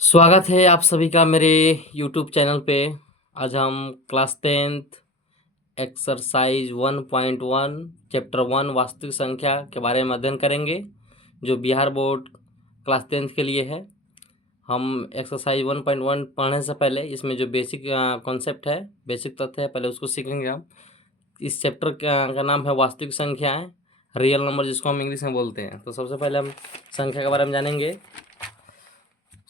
स्वागत है आप सभी का मेरे यूट्यूब चैनल पे। आज हम क्लास 10th एक्सरसाइज 1.1 चैप्टर 1 वास्तविक संख्या के बारे में अध्ययन करेंगे, जो बिहार बोर्ड क्लास 10th के लिए है। हम एक्सरसाइज 1.1 पढ़ने से पहले इसमें जो बेसिक कॉन्सेप्ट है, बेसिक तथ्य है, पहले उसको सीखेंगे हम। इस चैप्टर का नाम है वास्तविक संख्याएं, रियल नंबर, जिसको हम इंग्लिश में बोलते हैं। तो सबसे पहले हम संख्या के बारे में जानेंगे।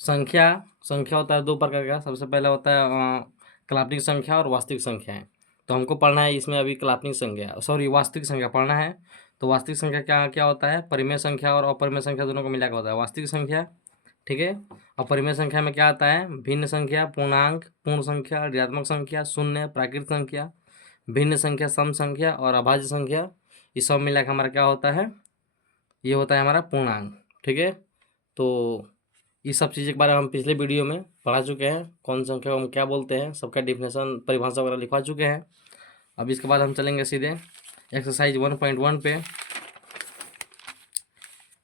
संख्या संख्या होता है दो प्रकार का। सबसे पहला होता है काल्पनिक संख्या और वास्तविक संख्याएं। तो हमको पढ़ना है इसमें अभी काल्पनिक संख्या, सॉरी वास्तविक संख्या पढ़ना है। तो वास्तविक संख्या क्या क्या होता है? परिमेय संख्या और अपरिमेय संख्या दोनों को मिलाकर होता है वास्तविक संख्या, ठीक है। और परिमेय संख्या में क्या आता है? भिन्न संख्या, पूर्णांक, पूर्ण संख्या, ऋणात्मक संख्या, शून्य, प्राकृत संख्या, भिन्न संख्या, सम संख्या और अभाज्य संख्या। ये सब मिलाकर हमारा क्या होता है? ये होता है हमारा पूर्णांक, ठीक है। तो इस सब चीज़ के बारे में हम पिछले वीडियो में पढ़ा चुके हैं। कौन संख्या को हम क्या बोलते हैं, सबका डिफिनेशन, परिभाषा वगैरह लिखवा चुके हैं। अब इसके बाद हम चलेंगे सीधे एक्सरसाइज 1.1 पे।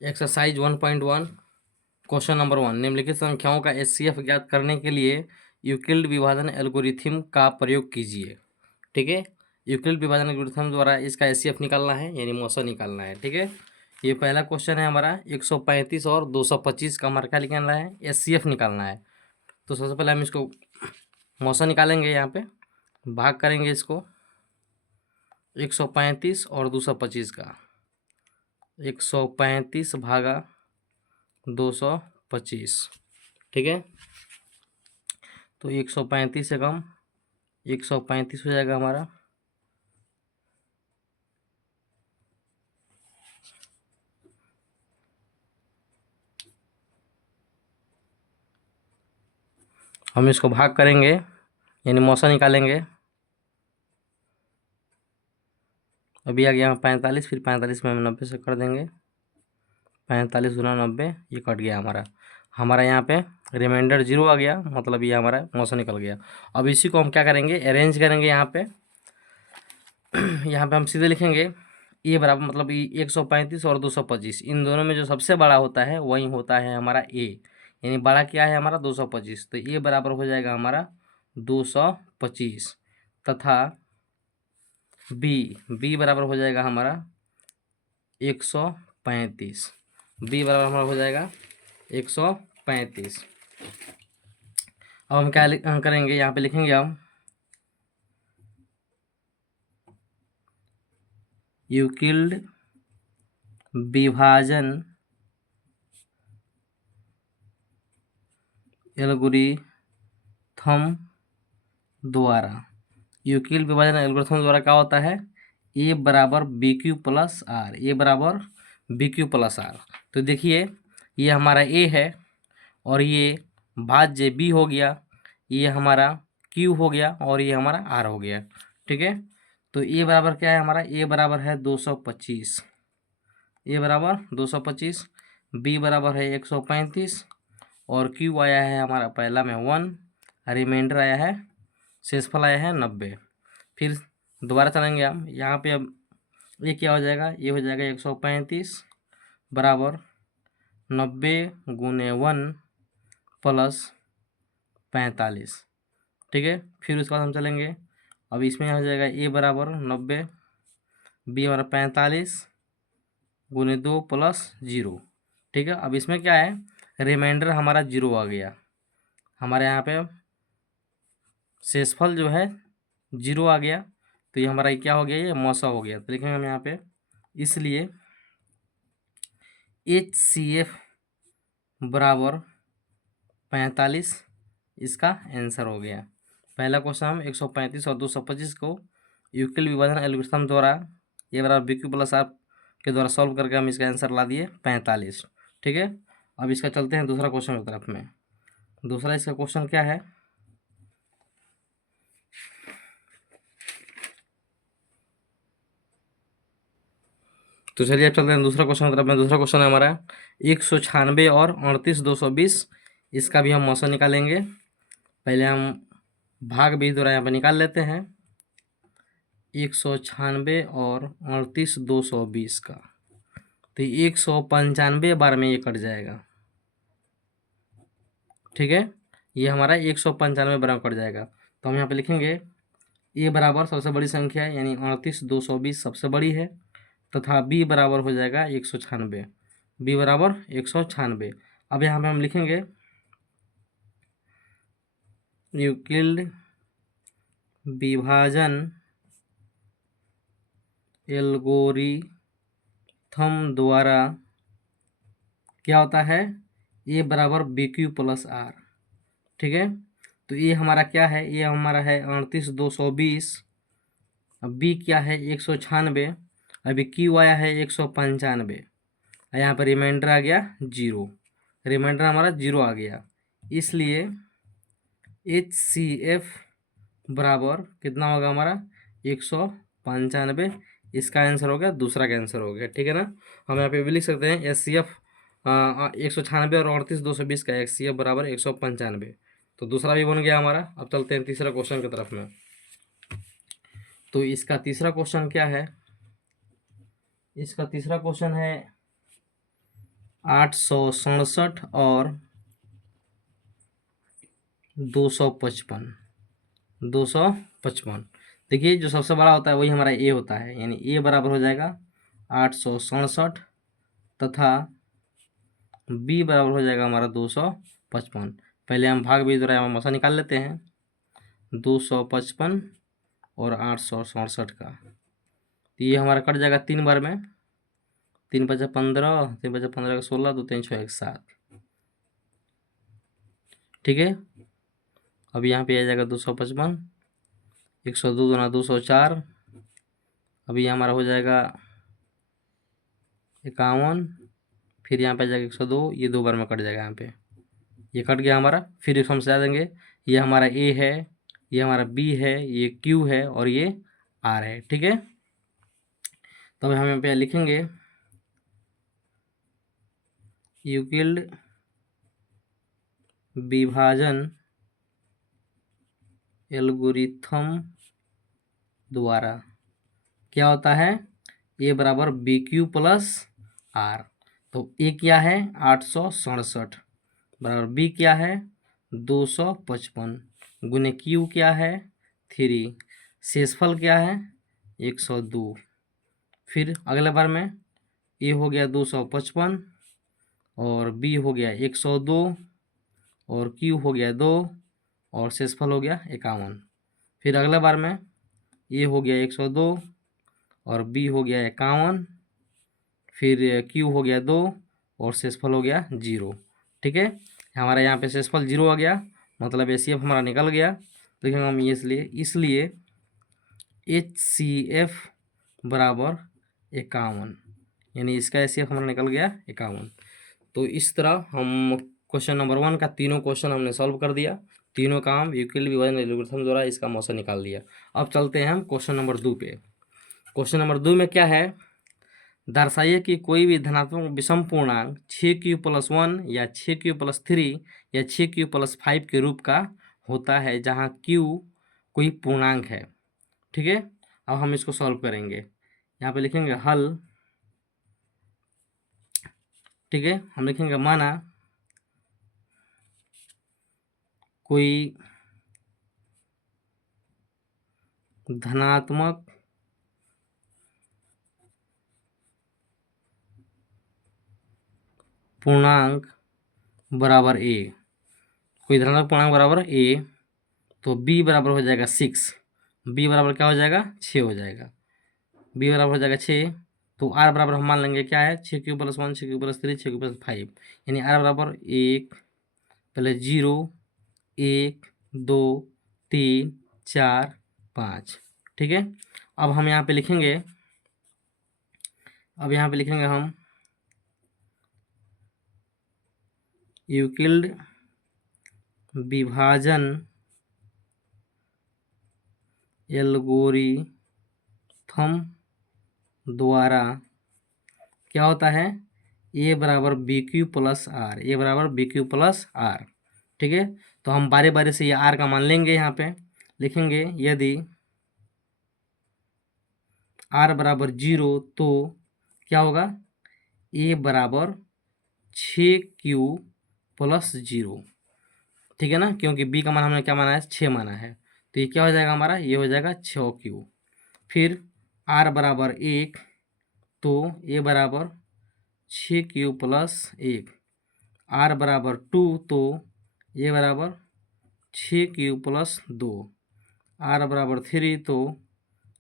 एक्सरसाइज 1.1 क्वेश्चन नंबर 1, निम्नलिखित संख्याओं का एचसीएफ ज्ञात करने के लिए यूक्लिड विभाजन एल्गोरिथम का प्रयोग कीजिए, ठीक है। यूक्लिड विभाजन एल्गोरिथम द्वारा इसका एचसीएफ निकालना है, यानी मौसा निकालना है, ठीक है। ये पहला क्वेश्चन है हमारा। 135 और 225 का हमारा क्या निकालना है? एचसीएफ निकालना है। तो सबसे पहले हम इसको मौसा निकालेंगे। यहाँ पे भाग करेंगे इसको 135 और 225 का। 135 भागा 225, ठीक है। तो 135 से कम 135 हो जाएगा हमारा। हम इसको भाग करेंगे, यानी मौसा निकालेंगे। अभी आ गया 45, फिर 45 में हम 90 से कर देंगे। 45 गुना 90, ये कट गया हमारा। हमारा यहाँ पे रिमाइंडर 0 आ गया, मतलब ये हमारा मौसा निकल गया। अब इसी को हम क्या करेंगे? अरेंज करेंगे यहाँ पे। यहाँ पे हम सीधे लिखेंगे ए बराबर, मतलब 135 और 225, इन दोनों में जो सबसे बड़ा होता है वही होता है हमारा ए, यानी बड़ा क्या है हमारा? 225। तो ए बराबर हो जाएगा हमारा 225, तथा बी बी बराबर हो जाएगा हमारा 135। बी बराबर हमारा हो जाएगा 135। अब हम क्या करेंगे? यहाँ पे लिखेंगे हम यूक्लिड विभाजन एल्गोरिथम द्वारा, यूक्लिड विभाजन एल्गोरिथम द्वारा क्या होता है? ए बराबर बी क्यू प्लस आर, ए बराबर बी क्यू प्लस आर। तो देखिए ये हमारा ए है और ये भाज्य बी हो गया, ये हमारा क्यू हो गया और ये हमारा आर हो गया, ठीक है। तो ए बराबर क्या है हमारा? ए बराबर है 225, ए बराबर 225, बी बराबर है 135 और क्यू आया है हमारा पहला में 1, रिमाइंडर आया है, शेषफल आया है 90। फिर दोबारा चलेंगे हम यहाँ पे। अब ये क्या हो जाएगा? ये हो जाएगा 135 बराबर 90 गुने 1 प्लस 45, ठीक है। फिर उसके बाद हम चलेंगे, अब इसमें हो जाएगा ए बराबर 90, बी हमारा 45 गुने 2 प्लस 0, ठीक है। अब इसमें क्या है? रिमाइंडर हमारा 0 आ गया, हमारे यहाँ पे शेषफल जो है 0 आ गया। तो ये हमारा क्या हो गया? ये मौसा हो गया। तो लिखेंगे हम यहाँ पे, इसलिए HCF बराबर 45 इसका आंसर हो गया। पहला क्वेश्चन हम 135 और 225 को यूक्लिड विभाजन एल्गोरिथम द्वारा ए बराबर बी क्यू प्लस आर के द्वारा सॉल्व करके हम इसका आंसर ला दिए 45, ठीक है। अब इसका चलते हैं दूसरा क्वेश्चन की तरफ में। दूसरा इसका क्वेश्चन क्या है? तो चलिए अब चलते हैं दूसरा क्वेश्चन की तरफ में। दूसरा क्वेश्चन है हमारा 196 और 38 220, इसका भी हम मौसा निकालेंगे। पहले हम भाग बीज द्वारा यहाँ पर निकाल लेते हैं 196 और 38 220 का। तो 195 बार में ये कट जाएगा, ठीक है, ये हमारा 195 बराबर कट जाएगा। तो हम यहाँ पे लिखेंगे ए बराबर सबसे बड़ी संख्या है यानी 29,220 सबसे बड़ी है, तथा बी बराबर हो जाएगा 196, बी बराबर 196। अब यहाँ पे हम लिखेंगे यूक्लिड विभाजन एल्गोरिथम द्वारा क्या होता है, ए बराबर बी क्यू प्लस आर। ठीक है, तो ये हमारा क्या है, ये हमारा है 29,220, अब बी क्या है 196, अभी क्यू आया है 195, यहाँ पर रिमाइंडर आ गया 0, रिमाइंडर हमारा 0 आ गया, इसलिए HCF बराबर कितना होगा हमारा 195। इसका आंसर हो गया, दूसरा का आंसर हो गया। ठीक है ना, हम यहाँ पे भी लिख सकते हैं HCF 196 और 29,220 का HCF बराबर 195, तो दूसरा भी बन गया हमारा। अब चलते हैं तीसरा क्वेश्चन की तरफ में। तो इसका तीसरा क्वेश्चन क्या है, इसका तीसरा क्वेश्चन है 867 और 255। देखिए जो सबसे बड़ा होता है वही हमारा ए होता है, यानी ए बराबर हो जाएगा 867 तथा बी बराबर हो जाएगा हमारा 255। पहले हम भाग बीज द्वारा मसा निकाल लेते हैं, 255 और 867 का, तो ये हमारा कट जाएगा 3 बार में, 3 बचा 15, 3 बचा 15 का 16, 2 3 6 1 7। ठीक है, अब यहाँ पे आ जाएगा 255, 102 दूना 204, अभी हमारा हो जाएगा 51, फिर यहाँ पे आ जाएगा 102, ये 2 बार में कट जाएगा, यहाँ पे ये कट गया हमारा। फिर इसको हम सजा देंगे, ये हमारा ए है, ये हमारा बी है, ये क्यू है और ये आर है। ठीक है, तो अब हम यहाँ पे लिखेंगे यूक्लिड विभाजन एल्गोरिथम द्वारा क्या होता है, ए बराबर बी क्यू प्लस आर। तो ए क्या है 867 बराबर बी क्या है 255 गुने क्यू क्या है 3, शेषफल क्या है 102। फिर अगले बार में ए हो गया 255 और बी हो गया 102 और क्यू हो गया 2 और शेषफल हो गया 51। फिर अगले बार में ए हो गया 102 और बी हो गया 51, फिर क्यू हो गया 2 और शेषफल हो गया 0। ठीक है, हमारा यहाँ पे शेषफल 0 आ गया, मतलब HCF हमारा निकल गया। देखेंगे हम इसलिए HCF बराबर 51, यानी इसका HCF हमारा निकल गया 51। तो इस तरह हम क्वेश्चन नंबर 1 का तीनों क्वेश्चन हमने सॉल्व कर दिया, तीनों काम यूक्लिड विभाजन एल्गोरिथम द्वारा इसका मौसा निकाल दिया। अब चलते हैं हम क्वेश्चन नंबर 2 पे। क्वेश्चन नंबर 2 में क्या है, दर्शाइए कि कोई भी धनात्मक विषम पूर्णांक 6q+1 या 6q+3 या 6q+5 के रूप का होता है जहाँ q कोई पूर्णांक है। ठीक है, अब हम इसको सॉल्व करेंगे, यहाँ पे लिखेंगे हल। ठीक है, हम लिखेंगे माना कोई धनात्मक पूर्णांक बराबर ए, कोई धनात्मक पूर्णांक बराबर ए, तो बी बराबर हो जाएगा 6, बी बराबर क्या हो जाएगा 6 हो जाएगा, बी बराबर हो जाएगा 6। तो आर बराबर हम मान लेंगे क्या है 6q+1 6q+3 6q+5, यानी आर बराबर 1 पहले 0 1 2 3 4 5। ठीक है, अब हम यहाँ पे लिखेंगे, अब यहाँ पे लिखेंगे हम यूक्लिड विभाजन एल्गोरिथम द्वारा क्या होता है, ए बराबर बी क्यू प्लस आर, ए बराबर बी क्यू प्लस आर। ठीक है, तो हम बारे बारे से ये आर का मान लेंगे, यहाँ पे लिखेंगे यदि आर बराबर 0 तो क्या होगा, ए बराबर 6q+0, ठीक है ना, क्योंकि बी का मान हमने क्या माना है, 6 माना है। तो ये क्या हो जाएगा हमारा, ये हो जाएगा 6Q। फिर R बराबर 1, तो ए बराबर 6Q प्लस 1। R बराबर 2, तो ए बराबर 6Q प्लस 2। R बराबर 3, तो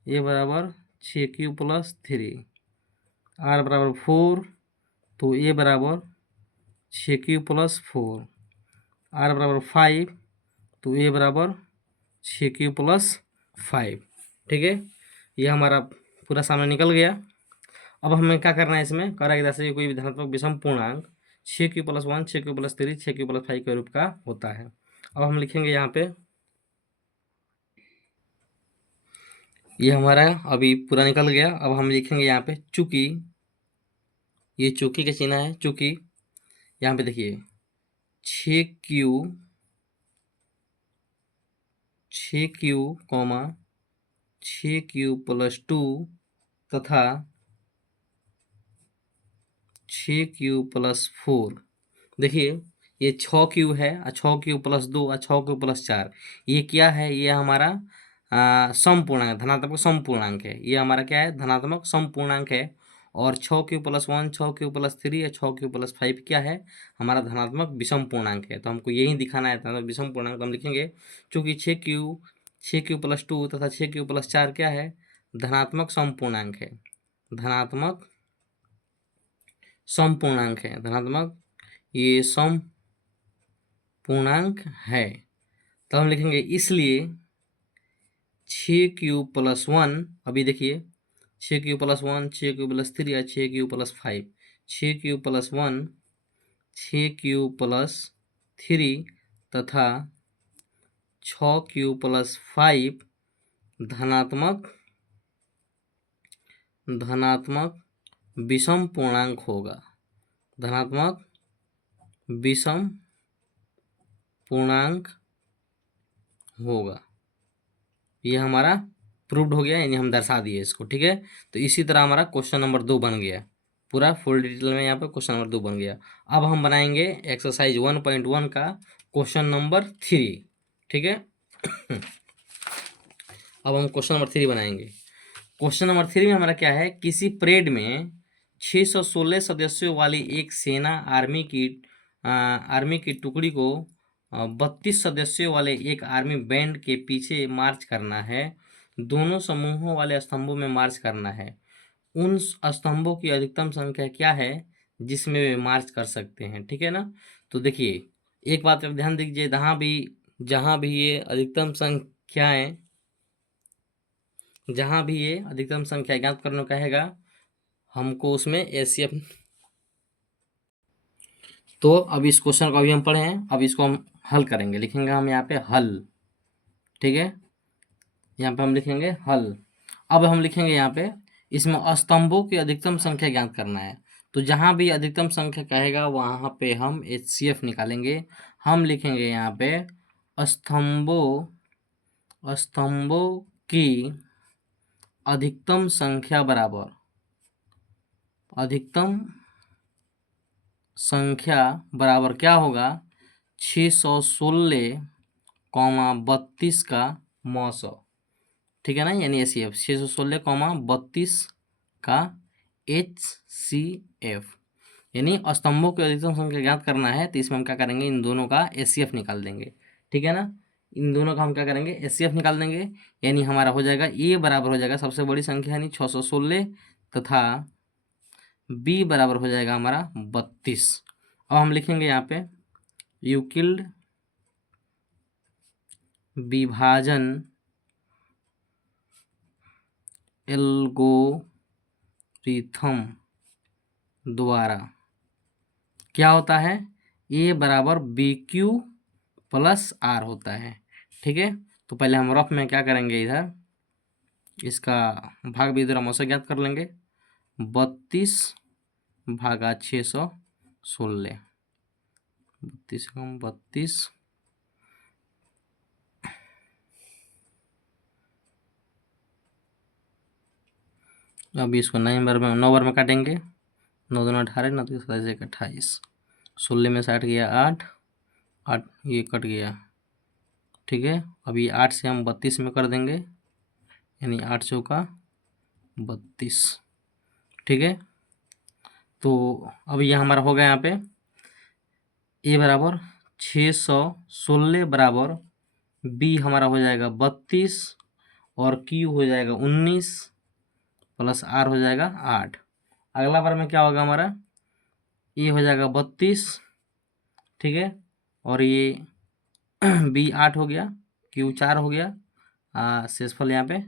ए बराबर 6Q प्लस 3। R बराबर 4, तो ए बराबर 6Q प्लस 4। R बराबर 5, तो ए बराबर 6Q प्लस 5। ठीक है, ये हमारा पूरा सामने निकल गया। अब हमें क्या करना है, इसमें कह रहा है कि जैसे कोई भी धनात्मक विषम पूर्णांक 6Q+1, 6Q+3, 6Q+5 के रूप का होता है। अब हम लिखेंगे यहाँ पे, ये हमारा अभी पूरा निकल गया। अब हम लिखेंगे यहाँ पे चूंकि, ये चूंकि का चिन्ह है, चूंकि यहाँ पे देखिए 6Q, 6Q+2 तथा 6Q+4। देखिए ये 6Q है, 6Q+2 और 6Q+4, ये क्या है, ये हमारा समपूर्णांक, धनात्मक समपूर्णांक है। ये हमारा क्या है, धनात्मक समपूर्णांक है। और 6Q+1, 6Q+3 या 6Q+5 क्या है, हमारा धनात्मक विषम पूर्णांक है। तो हमको यही दिखाना है धनात्मक विषम पूर्णांक। तो हम लिखेंगे चूंकि 6Q+2 तथा 6Q+4 क्या है, धनात्मक समपूर्णांक है, धनात्मक समपूर्णांक है, धनात्मक ये सम पूर्णांक है। तो हम लिखेंगे इसलिए 6Q+1, अभी देखिए 6Q+1, 6Q+3 या 6Q+5, 6Q+1, 6Q+3 तथा 6Q+5 धनात्मक विषम पूर्णांक होगा, धनात्मक विषम पूर्णांक होगा। ये हमारा प्रूव्ड हो गया, यानी हम दर्शा दिए इसको। ठीक है, तो इसी तरह हमारा क्वेश्चन नंबर 2 बन गया, पूरा फुल डिटेल में यहाँ पे क्वेश्चन नंबर 2 बन गया। अब हम बनाएंगे एक्सरसाइज 1.1 का क्वेश्चन नंबर 3। ठीक है, अब हम क्वेश्चन नंबर 3 बनाएंगे। क्वेश्चन नंबर 3 में हमारा क्या है, किसी परेड में 616 सदस्यों वाली एक सेना आर्मी की टुकड़ी को 32 सदस्यों वाले एक आर्मी बैंड के पीछे मार्च करना है। दोनों समूहों वाले स्तंभों में मार्च करना है। उन स्तंभों की अधिकतम संख्या क्या है जिसमें वे मार्च कर सकते हैं। ठीक है ना, तो देखिए एक बात आप ध्यान दीजिए, जहाँ भी ये अधिकतम संख्याएं, जहाँ भी ये अधिकतम संख्या ज्ञात करने को कहेगा, हमको उसमें एसीएफ। तो अब इस क्वेश्चन को अभी हम पढ़े हैं, अब इसको हम हल करेंगे। लिखेंगे हम यहाँ पे हल। ठीक है, यहाँ पे हम लिखेंगे हल। अब हम लिखेंगे यहाँ पे, इसमें स्तंभों की अधिकतम संख्या ज्ञात करना है। तो जहाँ भी अधिकतम संख्या कहेगा वहाँ पे हम एचसीएफ निकालेंगे। हम लिखेंगे यहाँ पे स्तंभों की अधिकतम संख्या बराबर, अधिकतम संख्या बराबर क्या होगा, 616 32 का मौसौ। ठीक है ना, यानी एचसीएफ 616 32 का HCF, यानी स्तंभों की अधिकतम संख्या ज्ञात करना है। तो इसमें हम क्या करेंगे, इन दोनों का एचसीएफ निकाल देंगे। ठीक है ना, इन दोनों का हम क्या करेंगे, एचसीएफ निकाल देंगे। यानी हमारा हो जाएगा ए बराबर हो जाएगा सबसे बड़ी संख्या यानी 616 तथा बी बराबर हो जाएगा हमारा 32। अब हम लिखेंगे यहाँ पे यूक्लिड विभाजन एल्गोरिथम द्वारा क्या होता है, ए बराबर BQ+R होता है। ठीक है, तो पहले हम रफ में क्या करेंगे, इधर इसका भाग विद्युत मौसा ज्ञात कर लेंगे। 32 भागा 616, 32 कम 32, अभी इसको 9 बार में काटेंगे। 9 दूना 18, 9 3 27 1 28, 16 में 60 गया 8, 8, ये कट गया, ठीक है। अब ये 8 से हम 32 में कर देंगे, यानी 8 चौका 32, ठीक है। तो अब ये हमारा हो गया यहाँ पे ए बराबर 616 बराबर बी हमारा हो जाएगा 32 और क्यू हो जाएगा 19 प्लस आर हो जाएगा 8। अगला बार में क्या होगा हमारा, ए हो जाएगा 32, ठीक है, और ये बी 8 हो गया, क्यू 4 हो गया, शेषफल यहाँ पे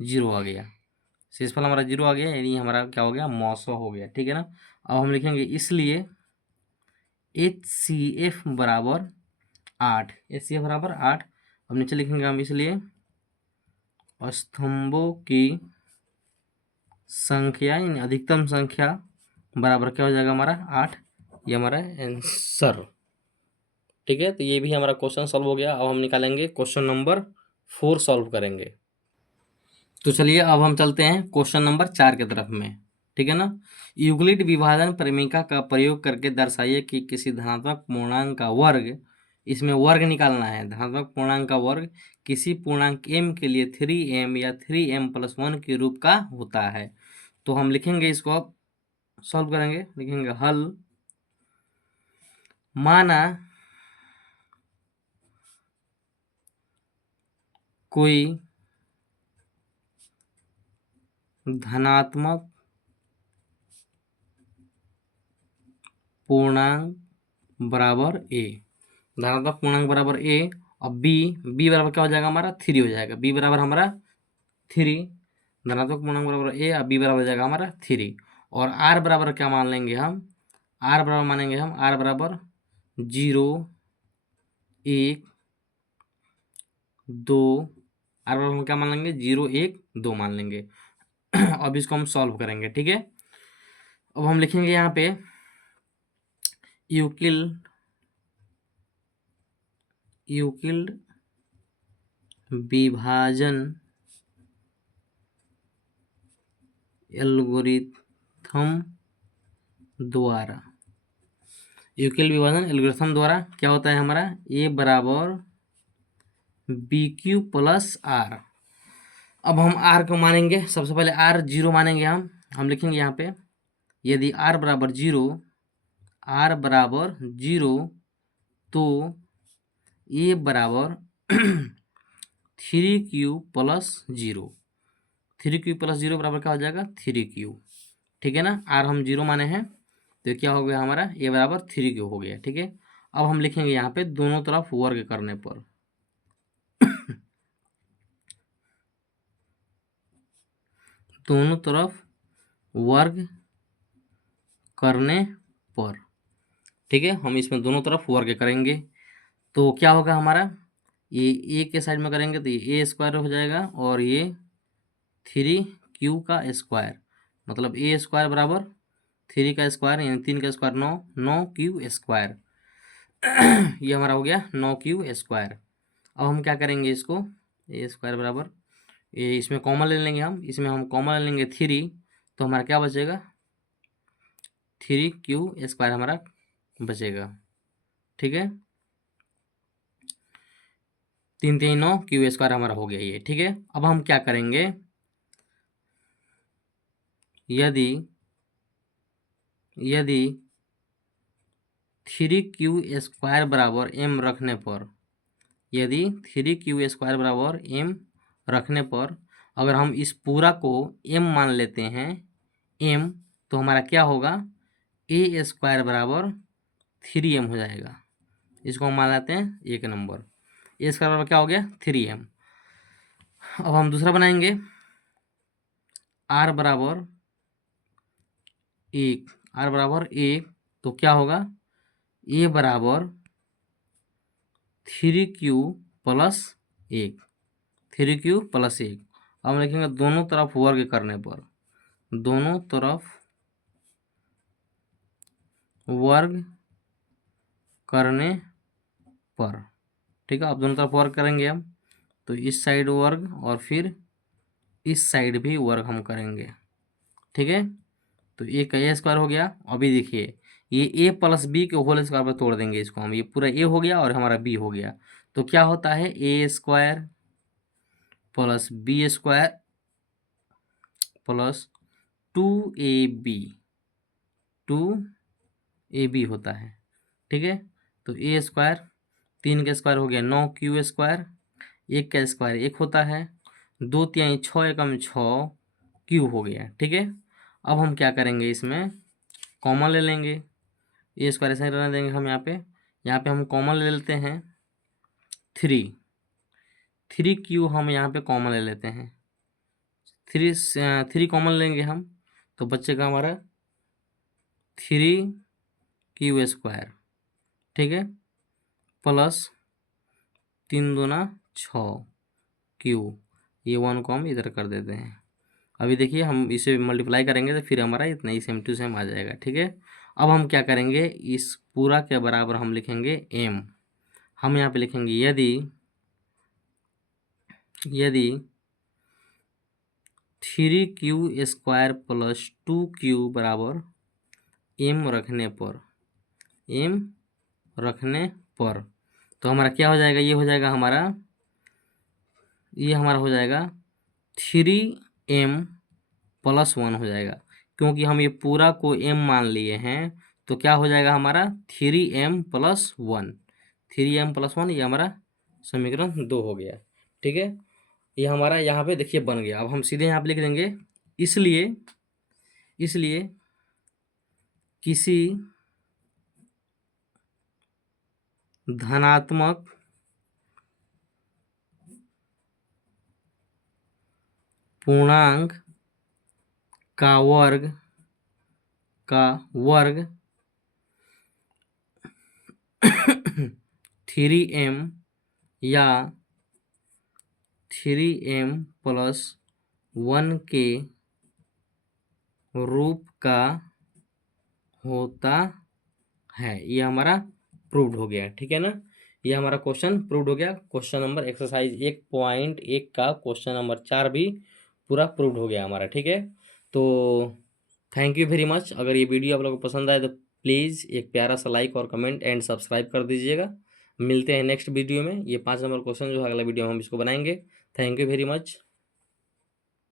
0 आ गया, शेषफल हमारा 0 आ गया, यानी हमारा क्या हो गया, मौसो हो गया, ठीक है ना। अब हम लिखेंगे इसलिए HCF बराबर 8, HCF बराबर 8। अब नीचे लिखेंगे हम इसलिए स्तंभों की संख्या यानी अधिकतम संख्या बराबर क्या हो जाएगा हमारा 8, ये हमारा आंसर, ठीक है। तो ये भी हमारा क्वेश्चन सॉल्व हो गया। अब हम निकालेंगे क्वेश्चन नंबर 4 सॉल्व करेंगे। तो चलिए अब हम चलते हैं क्वेश्चन नंबर 4 की तरफ में, ठीक है ना। यूक्लिड विभाजन परिमेयिका का प्रयोग करके दर्शाइए कि किसी धनात्मक पूर्णांक का वर्ग, इसमें वर्ग निकालना है, धनात्मक पूर्णांक का वर्ग किसी पूर्णांक m के लिए 3m या 3m+1 के रूप का होता है। तो हम लिखेंगे इसको, अब सॉल्व करेंगे, लिखेंगे हल। माना कोई धनात्मक पूर्णांक बराबर a, धनात्मक पूर्णांक बराबर a, और b बराबर क्या हो जाएगा हमारा 3 हो जाएगा, b बराबर हमारा 3, धनात्मक पूर्णांक बराबर a और b बराबर हो जाएगा हमारा 3। और r बराबर क्या मान लेंगे हम, r बराबर मानेंगे हम r बराबर 0, 1, 2, r बराबर हम क्या मान लेंगे 0, 1, 2 मान लेंगे। अब इसको हम सॉल्व करेंगे, ठीक है। अब हम लिखेंगे यहाँ पे यूक्लिड विभाजन एल्गोरिथम द्वारा, यूक्लिड विभाजन एल्गोरिथम द्वारा क्या होता है हमारा a बराबर BQ प्लस R। अब हम R को मानेंगे, सबसे पहले R 0 मानेंगे हम लिखेंगे यहाँ पे यदि R बराबर 0, R बराबर 0 तो a बराबर 3Q प्लस 0, 3Q प्लस 0 बराबर क्या हो जाएगा 3Q, ठीक है ना। R हम 0 माने हैं तो क्या हो गया हमारा a बराबर 3Q हो गया, ठीक है। अब हम लिखेंगे यहाँ पे दोनों तरफ वर्ग करने पर दोनों तरफ वर्ग करने पर, ठीक है, हम इसमें दोनों तरफ वर्ग करेंगे तो क्या होगा हमारा, ये a के साइड में करेंगे तो ये a स्क्वायर हो जाएगा और ये 3Q का स्क्वायर, मतलब a स्क्वायर बराबर 3 का स्क्वायर यानी 3 का स्क्वायर 9, 9Q स्क्वायर ये हमारा हो गया 9Q स्क्वायर। अब हम क्या करेंगे इसको, a स्क्वायर बराबर ये इसमें कॉमन ले लेंगे हम, इसमें हम कॉमन ले लेंगे 3, तो हमारा क्या बचेगा 3Q स्क्वायर हमारा बचेगा, ठीक है। 3 3 9 Q स्क्वायर हमारा हो गया ये, ठीक है। अब हम क्या करेंगे, यदि 3Q स्क्वायर बराबर m रखने पर, यदि 3Q स्क्वायर बराबर m रखने पर अगर हम इस पूरा को m मान लेते हैं m, तो हमारा क्या होगा a स्क्वायर बराबर 3m हो जाएगा, इसको हम मान लेते हैं 1 नंबर, a स्क्वायर बराबर क्या हो गया 3m। अब हम दूसरा बनाएंगे r बराबर 1, r बराबर 1, तो क्या होगा a बराबर 3Q प्लस 1, 3Q प्लस 1। अब हम लिखेंगे दोनों तरफ वर्ग करने पर, दोनों तरफ वर्ग करने पर, ठीक है। अब दोनों तरफ वर्ग करेंगे हम तो इस साइड वर्ग और फिर इस साइड भी वर्ग हम करेंगे, ठीक है। तो एक का a स्क्वायर हो गया। अभी देखिए ये ए प्लस बी के होल स्क्वायर पर तोड़ देंगे इसको हम, ये पूरा ए हो गया और हमारा बी हो गया। तो क्या होता है, a square plus b square plus 2ab, 2ab होता है। ठीक है, तो ए स्क्वायर, 3 का स्क्वायर हो गया 9, क्यू स्क्वायर, 1 का स्क्वायर 1 होता है, 2 तिहाई 6 एकम 6 क्यू हो गया। ठीक है, अब हम क्या करेंगे, इसमें कॉमन ले लेंगे, ए स्क्वायर ऐसे ही रहने देंगे हम यहाँ पे हम कॉमन ले लेते हैं 3 क्यू हम यहाँ पे कॉमन ले लेते हैं, 3 कॉमन लेंगे हम, तो बच्चेगा हमारा 3 क्यू स्क्वायर। ठीक है, प्लस 3 दूना 6 क्यू, ये 1 को हम इधर कर देते हैं। अभी देखिए हम इसे मल्टीप्लाई करेंगे तो फिर हमारा इतना ही सेम टू सेम आ जाएगा। ठीक है, अब हम क्या करेंगे, इस पूरा के बराबर हम लिखेंगे m, हम यहाँ पे लिखेंगे यदि 3 क्यू स्क्वायर प्लस 2 क्यू बराबर m रखने पर, तो हमारा क्या हो जाएगा, ये हो जाएगा हमारा, ये हमारा हो जाएगा 3m प्लस 1 हो जाएगा, क्योंकि हम ये पूरा को m मान लिए हैं, तो क्या हो जाएगा हमारा 3m प्लस 1, 3m प्लस 1, ये हमारा समीकरण 2 हो गया। ठीक है, ये हमारा यहाँ पे देखिए बन गया। अब हम सीधे यहाँ पे लिख देंगे, इसलिए किसी धनात्मक पूर्णांक का वर्ग 3m या 3m प्लस 1 के रूप का होता है, ये हमारा प्रूव्ड हो गया। ठीक है ना, ये हमारा क्वेश्चन प्रूव्ड हो गया। क्वेश्चन नंबर एक्सरसाइज 1.1 का क्वेश्चन नंबर 4 भी पूरा प्रूव्ड हो गया हमारा। ठीक है, तो थैंक यू वेरी मच। अगर ये वीडियो आप लोगों को पसंद आए तो प्लीज़ एक प्यारा सा लाइक और कमेंट एंड सब्सक्राइब कर दीजिएगा। मिलते हैं नेक्स्ट वीडियो में। ये 5 नंबर क्वेश्चन जो है अगला वीडियो में हम इसको बनाएंगे। Thank you very much.